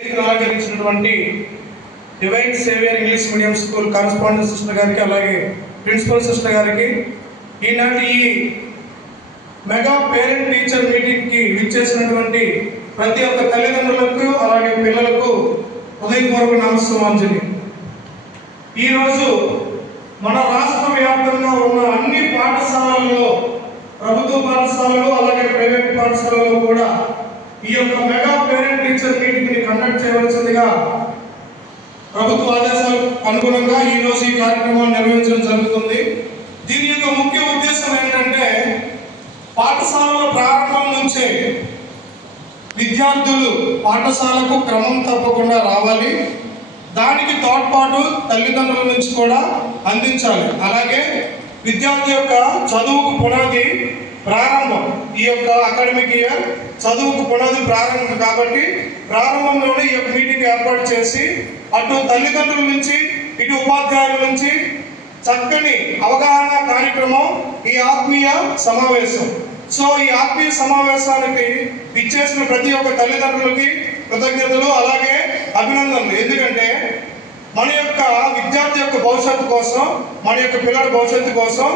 ఆలోచించినటువంటి divine saviour English medium school correspondent sister గారికి అలాగే principal sister గారికి ఈనాటి ఈ మెగా పేరెంట్ టీచర్ మీటింగ్కి విచ్చేసినటువంటి ప్రతి ఒక్క తల్లిదండ్రులకు అలాగే పిల్లలకు హృదయపూర్వక నమస్కారాంజలి. ఈరోజు మన రాష్ట్ర వ్యాప్తంగా ఉన్న అన్ని పాఠశాలల్లో, ప్రభుత్వ పాఠశాలలు అలాగే ప్రైవేట్ పాఠశాలలో కూడా ఈ యొక్క మెగా పేరెంట్ టీచర్ మీటింగ్ ని కండక్ట్ చేయవలసిందిగా ప్రభుత్వ ఆదేశాలకు అనుగుణంగా ఈ రోజు ఈ కార్యక్రమాన్ని నిర్వహించడం జరుగుతుంది. దీని యొక్క ముఖ్య ఉద్దేశం ఏంటంటే, పాఠశాలల ప్రారంభం నుంచే విద్యార్థులు పాఠశాలకు క్రమం తప్పకుండా రావాలి. దానికి తోడ్పాటు తల్లిదండ్రుల నుంచి కూడా అందించాలి. అలాగే విద్యార్థి యొక్క చదువుకు పునాది ప్రారంభం, ఈ యొక్క అకాడమిక్ ఇయర్ చదువుకు పునాది ప్రారంభం కాబట్టి ప్రారంభంలోనే ఈ యొక్క మీటింగ్ ఏర్పాటు చేసి అటు తల్లిదండ్రుల నుంచి ఇటు ఉపాధ్యాయుల నుంచి చక్కని అవగాహన కార్యక్రమం ఈ ఆత్మీయ సమావేశం. సో ఈ ఆత్మీయ సమావేశానికి ఇచ్చేసిన ప్రతి ఒక్క తల్లిదండ్రులకి కృతజ్ఞతలు అలాగే అభినందనలు. ఎందుకంటే మన యొక్క విద్యార్థి యొక్క భవిష్యత్తు కోసం, మన యొక్క పిల్లల భవిష్యత్తు కోసం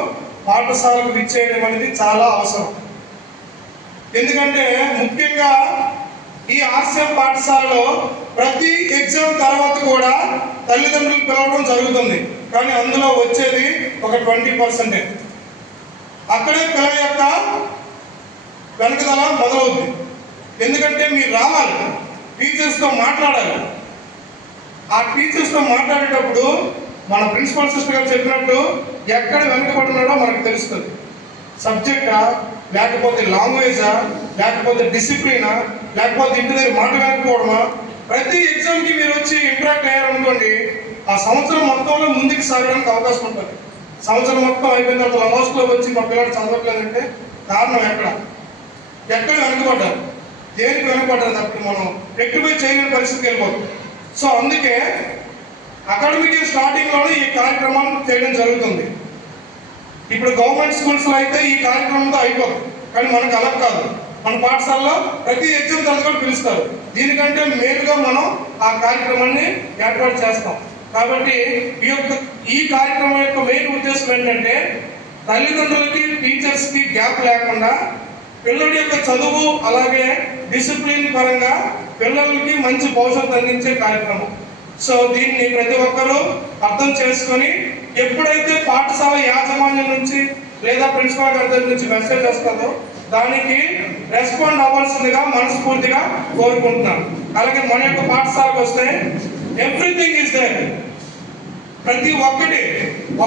పాఠశాలకు విచ్చేయడం అనేది చాలా అవసరం. ఎందుకంటే ముఖ్యంగా ఈ ఆర్సిఎం పాఠశాలలో ప్రతి ఎగ్జామ్ తర్వాత కూడా తల్లిదండ్రులు పిలవడం జరుగుతుంది. కానీ అందులో వచ్చేది ఒక 20%. అక్కడే పిల్లల యొక్క వెనకదల మొదలవుద్ది. ఎందుకంటే మీరు రావాలి, టీచర్స్తో మాట్లాడాలి. ఆ టీచర్స్తో మాట్లాడేటప్పుడు మన ప్రిన్సిపల్ సిస్టర్ గారు చెప్పినట్టు ఎక్కడ వెనుకబడున్నాడో మనకు తెలుస్తుంది. సబ్జెక్టా, లేకపోతే లాంగ్వేజా, లేకపోతే డిసిప్లినా, లేకపోతే ఇంటి దగ్గర మాట వెనకపోవడమా. ప్రతి ఎగ్జామ్కి మీరు వచ్చి ఇంటరాక్ట్ అయ్యారనుకోండి, ఆ సంవత్సరం మొత్తంలో ముందుకు సాగడానికి అవకాశం ఉంటుంది. సంవత్సరం మొత్తం అయిపోయిన తర్వాత లాస్ట్లోకి వచ్చి మా పిల్లలు చదవట్లేదంటే కారణం ఎక్కడ వెనకబడ్డారు, దేనికి వెనకబడ్డారు తప్పి మనం రెక్టిఫై చేయలేని పరిస్థితికి వెళ్ళిపోతుంది. సో అందుకే అకాడమిక్ ఇయర్ స్టార్టింగ్లోనే ఈ కార్యక్రమాన్ని చేయడం జరుగుతుంది. ఇప్పుడు గవర్నమెంట్ స్కూల్స్లో అయితే ఈ కార్యక్రమంతో అయిపోతుంది, కానీ మనకు అలా కాదు. మన పాఠశాలలో ప్రతి ఎగ్జామ్ తర్వాత కూడా పిలుస్తారు. దీనికంటే మేలుగా మనం ఆ కార్యక్రమాన్ని ఏర్పాటు చేస్తాం. కాబట్టి ఈ కార్యక్రమం యొక్క మెయిన్ ఉద్దేశం ఏంటంటే, తల్లిదండ్రులకి టీచర్స్కి గ్యాప్ లేకుండా పిల్లడి యొక్క చదువు అలాగే డిసిప్లిన్ పరంగా పిల్లలకి మంచి భవిష్యత్తు అందించే కార్యక్రమం. సో దీన్ని ప్రతి ఒక్కరూ అర్థం చేసుకొని, ఎప్పుడైతే పాఠశాల యాజమాన్యం నుంచి లేదా ప్రిన్సిపాల్ గారి దగ్గర నుంచి మెసేజ్ వస్తుందో దానికి రెస్పాండ్ అవ్వాల్సిందిగా మనస్ఫూర్తిగా కోరుకుంటున్నాను. అలాగే మన యొక్క పాఠశాలకు వస్తే ఎవ్రీథింగ్ ఈజ్ దేర్. ప్రతి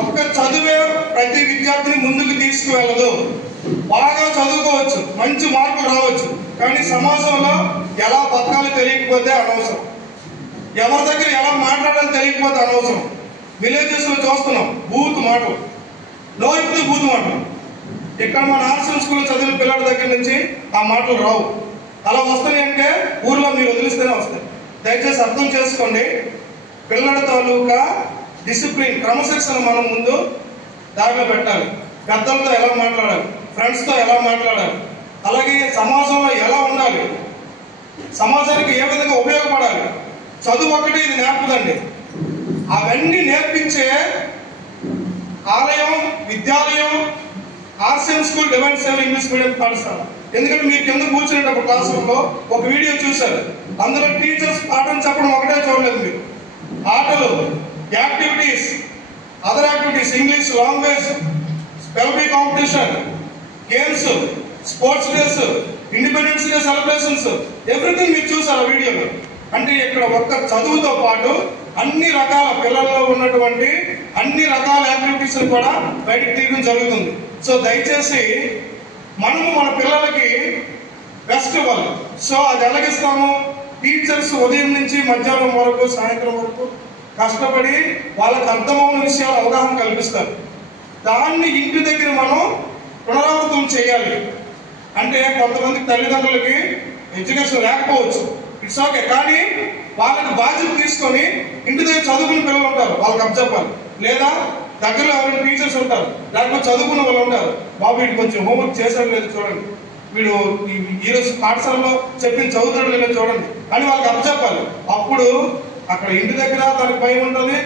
ఒక్క చదువే ప్రతి విద్యార్థిని ముందుకు తీసుకువెళ్ళదు. బాగా చదువుకోవచ్చు, మంచి మార్కులు రావచ్చు, కానీ సమాజంలో ఎలా బతకాలో తెలియకపోతే అనవసరం. ఎవరి దగ్గర ఎలా మాట్లాడాలో తెలియకపోతే అనవసరం. విలేజెస్లో చూస్తున్నాం బూత్ మాటలు, నోయితే బూత్ మాటలు. ఇక్కడ మన ఆర్ట్స్ స్కూల్లో చదివిన పిల్లల దగ్గర నుంచి ఆ మాటలు రావు. అలా వస్తాయి అంటే ఊర్లో మీరు వదిలిస్తేనే వస్తాయి. దయచేసి అర్థం చేసుకోండి. పిల్లల తాలూకా డిసిప్లిన్, క్రమశిక్షణ మనం ముందు దారిలో పెట్టాలి. పెద్దలతో ఎలా మాట్లాడాలి, ఫ్రెండ్స్తో ఎలా మాట్లాడాలి, అలాగే సమాజంలో ఎలా ఉండాలి, సమాజానికి ఏ విధంగా ఉపయోగపడాలి. చదువు ఒకటి ఇది నేర్పదండి. అవన్నీ నేర్పించే ఆలయం, విద్యాలయం RCM school divine saviour English medium పాఠశాల. ఎందుకంటే మీరు కింద కూర్చునేటప్పుడు క్లాస్ రూమ్లో ఒక వీడియో చూశారు. అందులో టీచర్స్ పాఠం చెప్పడం ఒకటే చూడలేదు. మీరు ఆటలు, activities, other activities, English language, spell be competition, games, sports days, independence day celebrations, everything మీరు చూసారు ఆ వీడియోలో. అంటే ఇక్కడ ఒక్క చదువుతో పాటు అన్ని రకాల పిల్లల్లో ఉన్నటువంటి అన్ని రకాల యాక్టివిటీస్ కూడా బయటకు తీయడం జరుగుతుంది. సో దయచేసి మనము మన పిల్లలకి బెస్ట్ ఇవ్వాలి. సో అది ఎలాగిస్తాము? టీచర్స్ ఉదయం నుంచి మధ్యాహ్నం వరకు, సాయంత్రం వరకు కష్టపడి వాళ్ళకి అర్థమవున విషయాలు అవగాహన కల్పిస్తారు. దాన్ని ఇంటి దగ్గర మనం పునరావృతం చేయాలి. అంటే కొంతమంది తల్లిదండ్రులకి ఎడ్యుకేషన్ లేకపోవచ్చు, ఇట్స్ ఓకే, కానీ వాళ్ళకి బాధ్యత తీసుకొని ఇంటి దగ్గర చదువుకున్న పిల్లలు ఉంటారు, వాళ్ళకి అప్పచెప్పాలి. లేదా దగ్గరలో ఎవరైనా టీచర్స్ ఉంటారు, లేకపోతే చదువుకున్న వాళ్ళు ఉంటారు, బాబు వీడు కొంచెం హోంవర్క్ చేశాడు లేదు చూడండి, వీడు ఈరోజు పాఠశాలలో చెప్పిన చదువుతాడు లేదో చూడండి అని వాళ్ళకి అప్పచెప్పాలి. అక్కడ ఇంటి దగ్గర తనకి భయం ఉంటుంది,